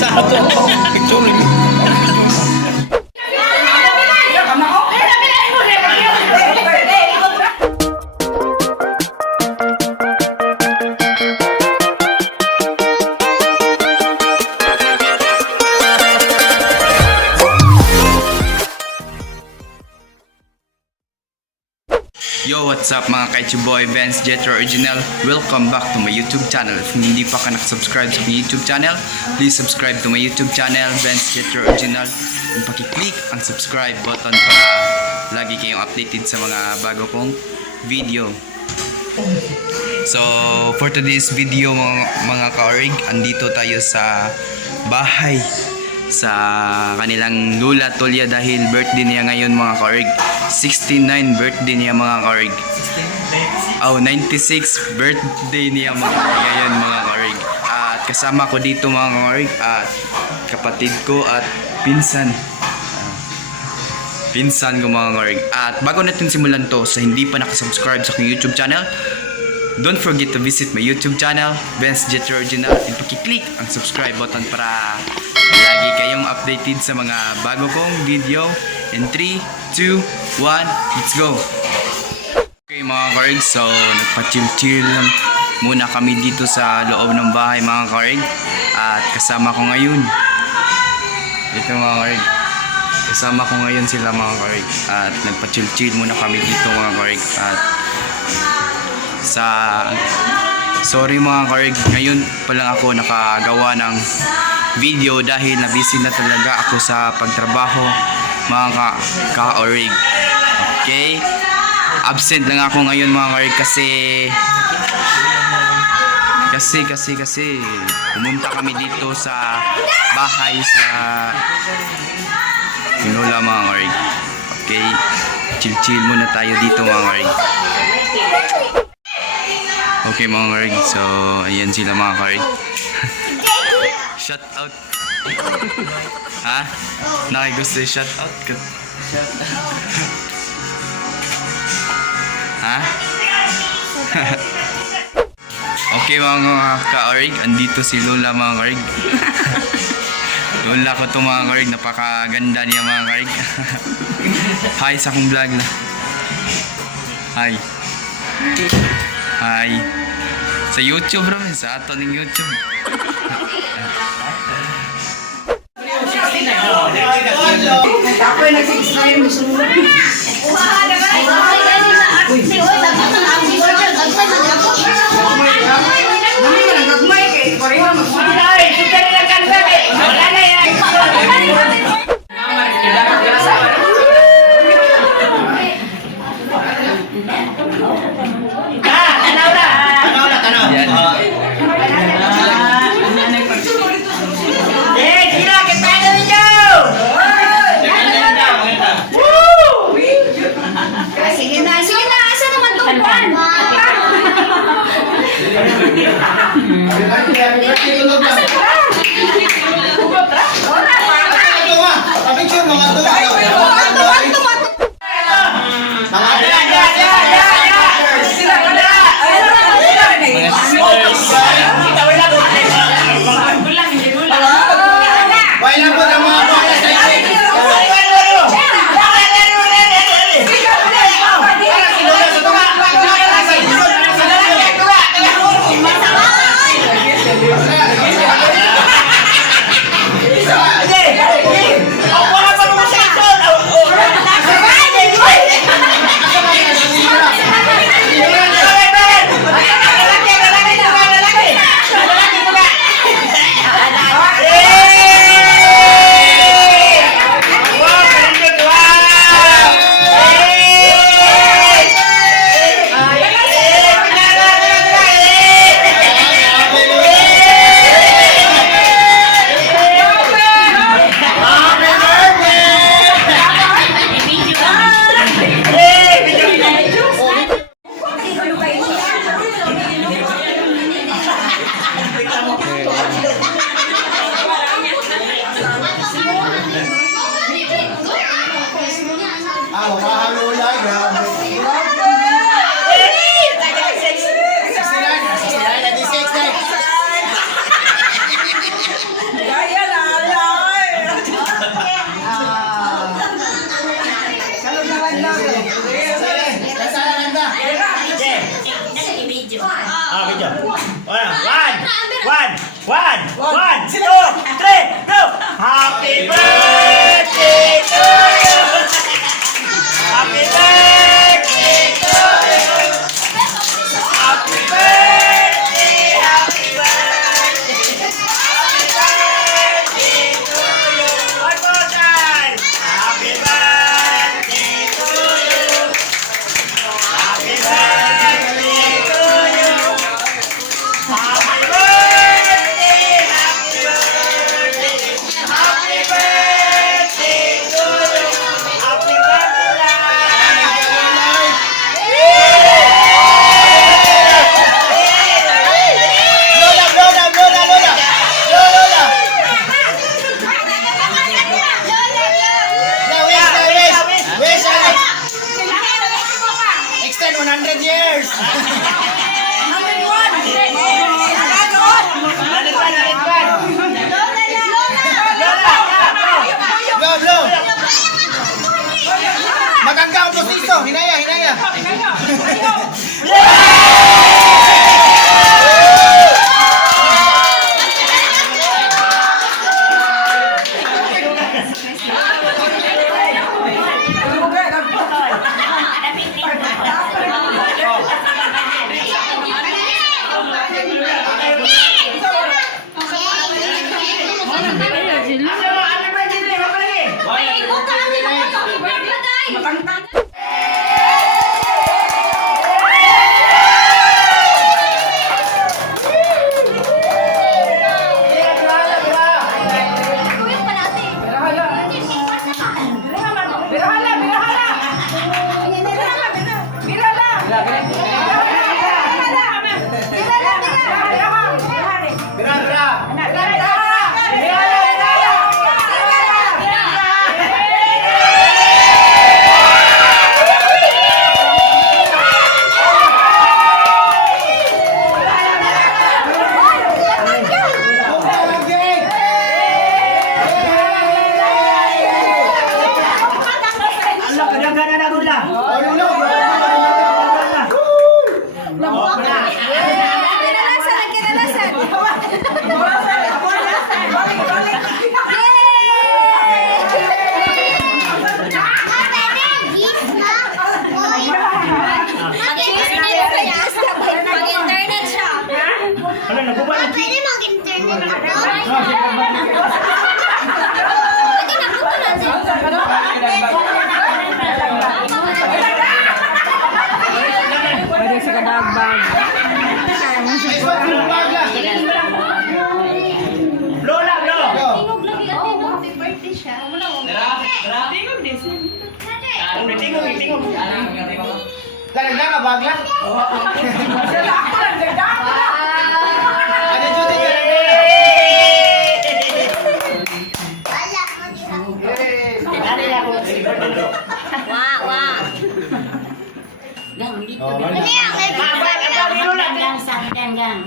sa ato. Picture ni. Yo, what's up mga Kaichi Boy, Benz Jetro Original. Welcome back to my YouTube channel. If hindi pa ka nakasubscribe sa my YouTube channel, please subscribe to my YouTube channel, Benz Jetro Original. And pakiclick ang subscribe button para lagi kayong updated sa mga bago kong video. So, for today's video mga ka-orig, andito tayo sa bahay sa kanilang Lula Tulya dahil birthday niya ngayon mga ka-orig. 69 birthday niya mga ka-orig. 96 birthday niya ngayon mga ka-orig. At kasama ko dito mga ka-orig at kapatid ko at pinsan ko mga ka-orig. At bago natin simulan to, sa hindi pa nakasubscribe sa aking YouTube channel, don't forget to visit my YouTube channel, Benz Jetro Original, and pakiclick ang subscribe button para lagi kayong updated sa mga bago kong video. In 3, 2, 1, let's go! Okay mga ka-orig, so nagpa-chill lang muna kami dito sa loob ng bahay mga ka-orig. At kasama ko ngayon, ito mga ka-orig, kasama ko ngayon sila mga ka-orig. At nagpa-chill muna kami dito mga ka-orig. At sorry mga ka-orig, ngayon pa lang ako nakagawa ng video dahil na-busy na talaga ako sa pagtrabaho mga ka-orig. Okay, absent lang ako ngayon mga ka-orig kasi pumunta kami dito sa bahay sa Pinola mga ka-orig. Okay, chill muna tayo dito mga ka-orig. Okay mga ka-orig, so ayan sila mga ka-orig. Shout out. Ha? Nakigusto yung shout out? Ha? Okay mga ka-orig, andito si Lola mga ka-orig. Lola ko to mga ka-orig, napakaganda niya mga ka-orig. Hi sa akong vlog na. Hi. Hi. Sa YouTube ramen, sa ato ng YouTube. Ako ay nag-subscribe mo sunod. Video. One, two, three, go! Happy birthday to you! Happy birthday to you! Happy birthday, happy birthday! Happy birthday to you! One more time! Happy birthday to you! Happy birthday to you! Happy birthday! Happy birthday! Happy birthday to you! Happy Extend 100 years. Blow, blow. Magangga ang posiso. Hinaya, hinaya. Mag-internet siya. Pwede mag-internet ako. Pwede na po natin. Pwede sa kadagbag. Blow lang, blow! Tingog lagi at tingog. Birthday siya. Tingog. Dagdag ka, bagla. Ano duty ka na? Wah. Gang, dito. Oh, Ano wala. yan? Gang sa gang.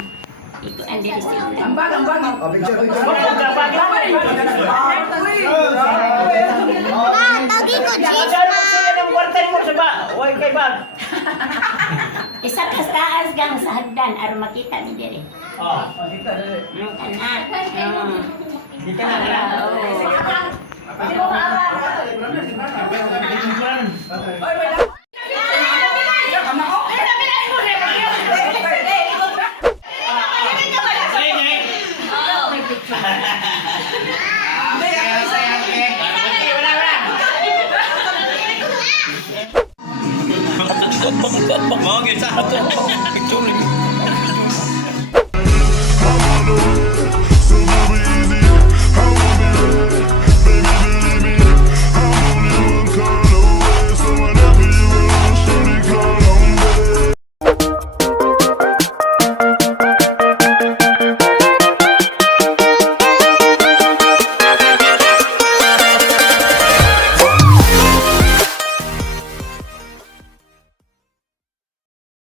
Ito ang diri siya. Oh, picture, picture. Ah, tagi ko, Jis. Isa ka taas gang sa hagdan aron makita ni diri. Kana. Mga gisa. Picture rin.